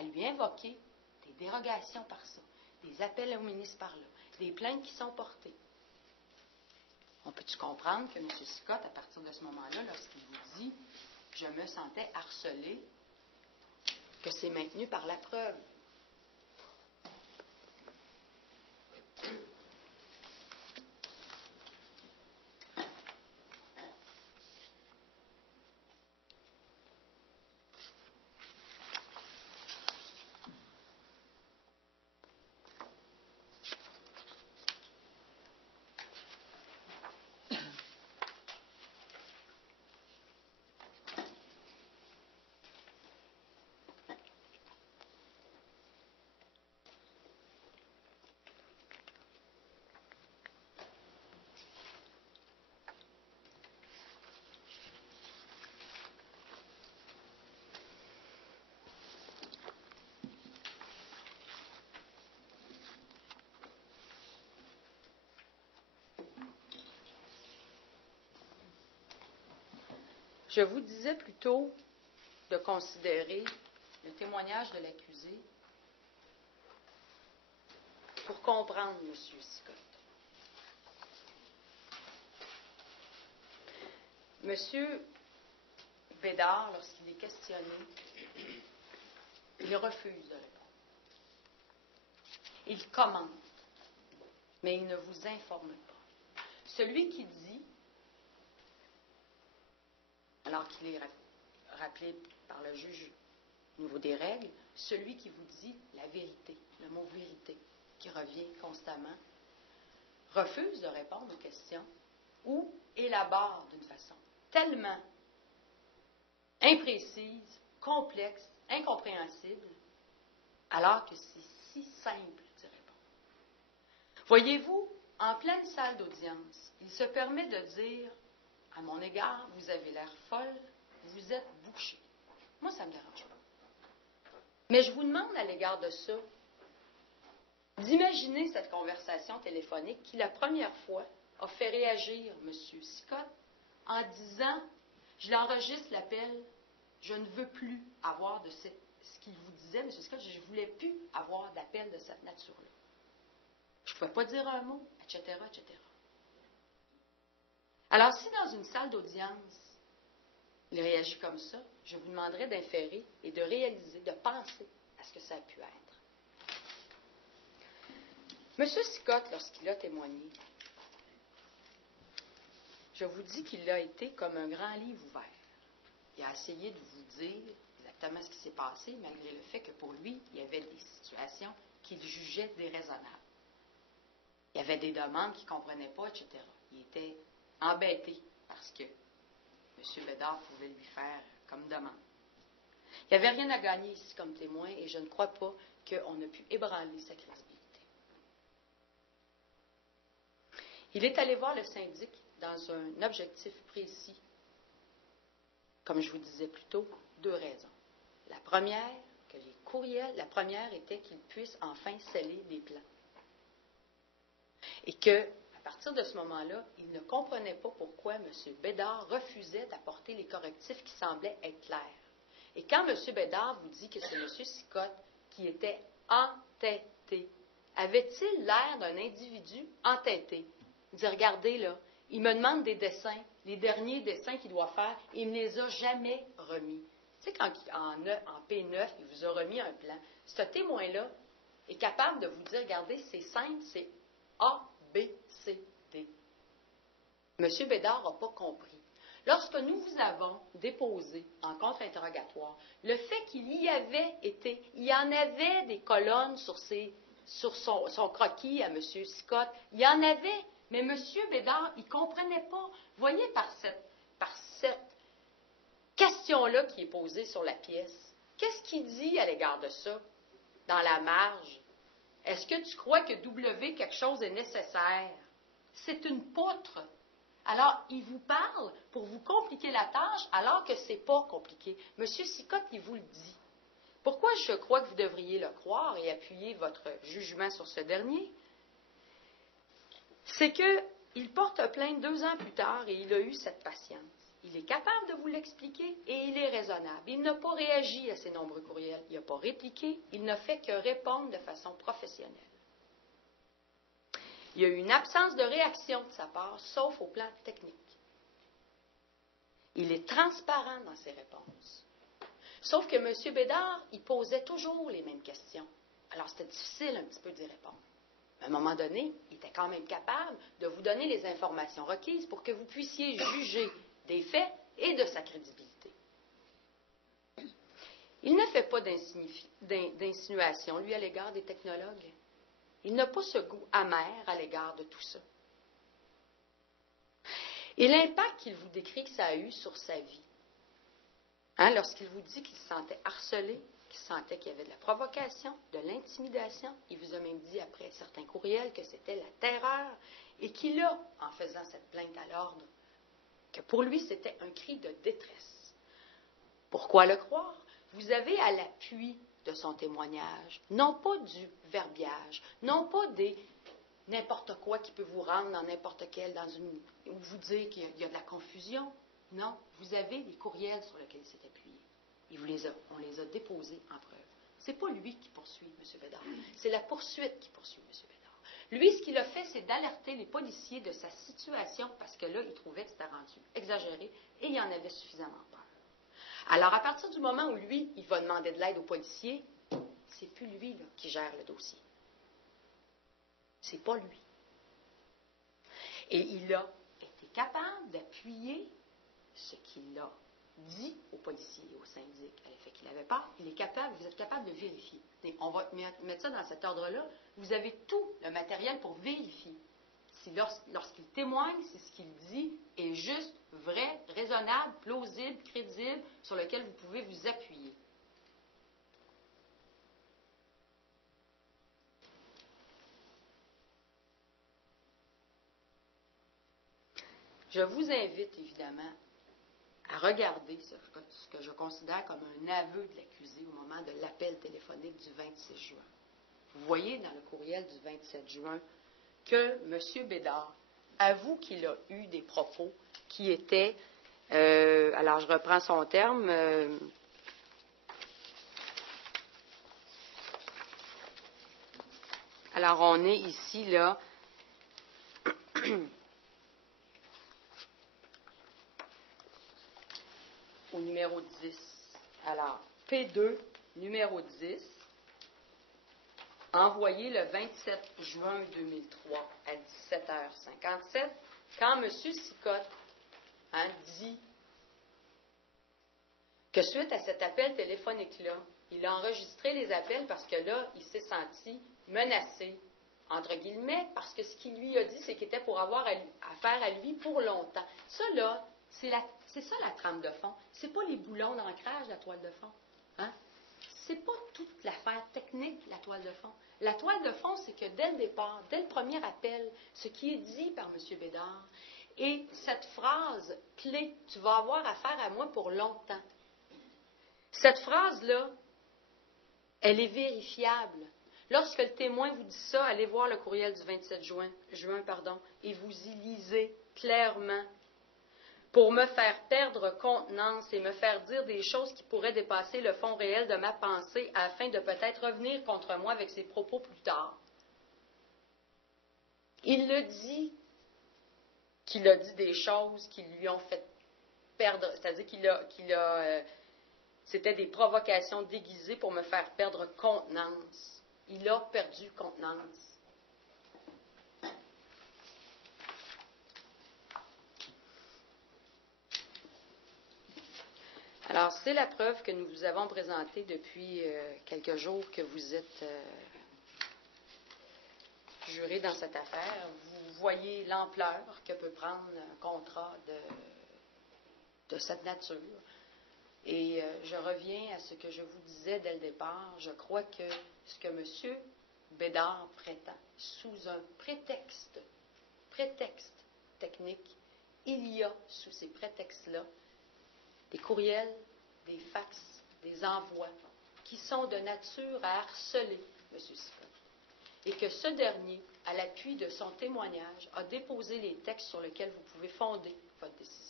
à lui invoquer des dérogations par ça, des appels au ministre par là, des plaintes qui sont portées. On peut-tu comprendre que M. Scott, à partir de ce moment-là, lorsqu'il vous dit « je me sentais harcelé », que c'est maintenu par la preuve? Je vous disais plutôt de considérer le témoignage de l'accusé pour comprendre M. Scott. M. Bédard, lorsqu'il est questionné, il refuse de répondre. Il commente, mais il ne vous informe pas. Celui qui dit, alors qu'il est rappelé par le juge au niveau des règles, celui qui vous dit la vérité, le mot vérité, qui revient constamment, refuse de répondre aux questions ou élabore d'une façon tellement imprécise, complexe, incompréhensible, alors que c'est si simple d'y répondre. Voyez-vous, en pleine salle d'audience, il se permet de dire « à mon égard, vous avez l'air folle, vous êtes bouché ». Moi, ça ne me dérange pas. Mais je vous demande à l'égard de ça, d'imaginer cette conversation téléphonique qui, la première fois, a fait réagir M. Scott en disant « je l'enregistre l'appel, je ne veux plus avoir de ce qu'il vous disait, M. Scott, je ne voulais plus avoir d'appel de cette nature-là. Je ne pouvais pas dire un mot, etc., etc. » Alors, si dans une salle d'audience, il réagit comme ça, je vous demanderai d'inférer et de réaliser, de penser à ce que ça a pu être. M. Scott, lorsqu'il a témoigné, je vous dis qu'il a été comme un grand livre ouvert. Il a essayé de vous dire exactement ce qui s'est passé, malgré le fait que pour lui, il y avait des situations qu'il jugeait déraisonnables. Il y avait des demandes qu'il ne comprenait pas, etc. Il était embêté parce que M. Bédard pouvait lui faire comme demande. Il n'y avait rien à gagner ici comme témoin et je ne crois pas qu'on a pu ébranler sa crédibilité. Il est allé voir le syndic dans un objectif précis. Comme je vous disais plus tôt, 2 raisons. La première, que les courriels, la première était qu'il puisse enfin sceller les plans. Et que, à partir de ce moment-là, il ne comprenait pas pourquoi M. Bédard refusait d'apporter les correctifs qui semblaient être clairs. Et quand M. Bédard vous dit que c'est M. Scott qui était entêté, avait-il l'air d'un individu entêté? Il dit, regardez là, il me demande des dessins, les derniers dessins qu'il doit faire, et il ne les a jamais remis. Tu sais, quand en P9, il vous a remis un plan, ce témoin-là est capable de vous dire, regardez, c'est simple, c'est A, B, C, D. M. Bédard n'a pas compris. Lorsque nous vous avons déposé en contre-interrogatoire le fait qu'il y en avait des colonnes sur son croquis à M. Scott, il y en avait, mais M. Bédard, il ne comprenait pas. Voyez par cette question-là qui est posée sur la pièce, qu'est-ce qu'il dit à l'égard de ça, dans la marge? Est-ce que tu crois que W quelque chose est nécessaire? C'est une poutre. Alors, il vous parle pour vous compliquer la tâche, alors que ce n'est pas compliqué. M. Scott, il vous le dit. Pourquoi je crois que vous devriez le croire et appuyer votre jugement sur ce dernier? C'est qu'il porte plainte 2 ans plus tard et il a eu cette patience. Il est capable de vous l'expliquer et il est raisonnable. Il n'a pas réagi à ces nombreux courriels. Il n'a pas répliqué. Il n'a fait que répondre de façon professionnelle. Il y a eu une absence de réaction de sa part, sauf au plan technique. Il est transparent dans ses réponses. Sauf que M. Bédard, il posait toujours les mêmes questions. Alors, c'était difficile un petit peu d'y répondre. À un moment donné, il était quand même capable de vous donner les informations requises pour que vous puissiez juger des faits et de sa crédibilité. Il ne fait pas d'insinuation, lui, à l'égard des technologues. Il n'a pas ce goût amer à l'égard de tout ça. Et l'impact qu'il vous décrit que ça a eu sur sa vie, lorsqu'il vous dit qu'il se sentait harcelé, qu'il sentait qu'il y avait de la provocation, de l'intimidation, il vous a même dit après certains courriels que c'était la terreur et qu'il a, en faisant cette plainte à l'ordre, que pour lui c'était un cri de détresse. Pourquoi le croire? Vous avez à l'appui de son témoignage, non pas du verbiage, non pas des n'importe quoi qui peut vous rendre dans n'importe quel, ou vous dire qu'il y a de la confusion. Non, vous avez les courriels sur lesquels il s'est appuyé. Et on les a déposés en preuve. Ce n'est pas lui qui poursuit M. Bédard, c'est la poursuite qui poursuit M. Bédard. Lui, ce qu'il a fait, c'est d'alerter les policiers de sa situation, parce que là, il trouvait que c'était rendu exagéré et il en avait suffisamment peur. Alors, à partir du moment où lui, il va demander de l'aide aux policiers, c'est plus lui là, qui gère le dossier. C'est pas lui. Et il a été capable d'appuyer ce qu'il a dit aux policiers et aux syndics à l'effet qu'il avait peur. Vous êtes capable de vérifier. On va mettre ça dans cet ordre-là. Vous avez tout le matériel pour vérifier si lorsqu'il témoigne, si ce qu'il dit est juste, vrai, raisonnable, plausible, crédible, sur lequel vous pouvez vous appuyer. Je vous invite évidemment à regarder ce que je considère comme un aveu de l'accusé au moment de l'appel téléphonique du 26 juin. Vous voyez dans le courriel du 27 juin que M. Bédard avoue qu'il a eu des propos qui étaient, alors je reprends son terme, alors on est ici là, au numéro 10. Alors, P2, numéro 10, envoyé le 27 juin 2003 à 17h57, quand M. Sicotte dit que suite à cet appel téléphonique-là, il a enregistré les appels parce que là, il s'est senti menacé, entre guillemets, parce que ce qu'il lui a dit, c'est qu'il était pour avoir affaire à lui pour longtemps. Ça, là, c'est ça la trame de fond. C'est pas les boulons d'ancrage, la toile de fond. C'est pas toute l'affaire technique, la toile de fond. La toile de fond, c'est que dès le départ, dès le premier appel, ce qui est dit par M. Bédard, et cette phrase clé, « Tu vas avoir affaire à moi pour longtemps », cette phrase-là, elle est vérifiable. Lorsque le témoin vous dit ça, allez voir le courriel du 27 juin, et vous y lisez clairement. Pour me faire perdre contenance et me faire dire des choses qui pourraient dépasser le fond réel de ma pensée afin de peut-être revenir contre moi avec ses propos plus tard. Il le dit qu'il a dit des choses qui lui ont fait perdre, c'est-à-dire c'était des provocations déguisées pour me faire perdre contenance. Il a perdu contenance. Alors, c'est la preuve que nous vous avons présentée depuis quelques jours que vous êtes juré dans cette affaire. Vous voyez l'ampleur que peut prendre un contrat de cette nature. Et je reviens à ce que je vous disais dès le départ. Je crois que ce que M. Bédard prétend, sous un prétexte technique, il y a sous ces prétextes-là des courriels, des fax, des envois qui sont de nature à harceler M. Sicotte. Et que ce dernier, à l'appui de son témoignage, a déposé les textes sur lesquels vous pouvez fonder votre décision.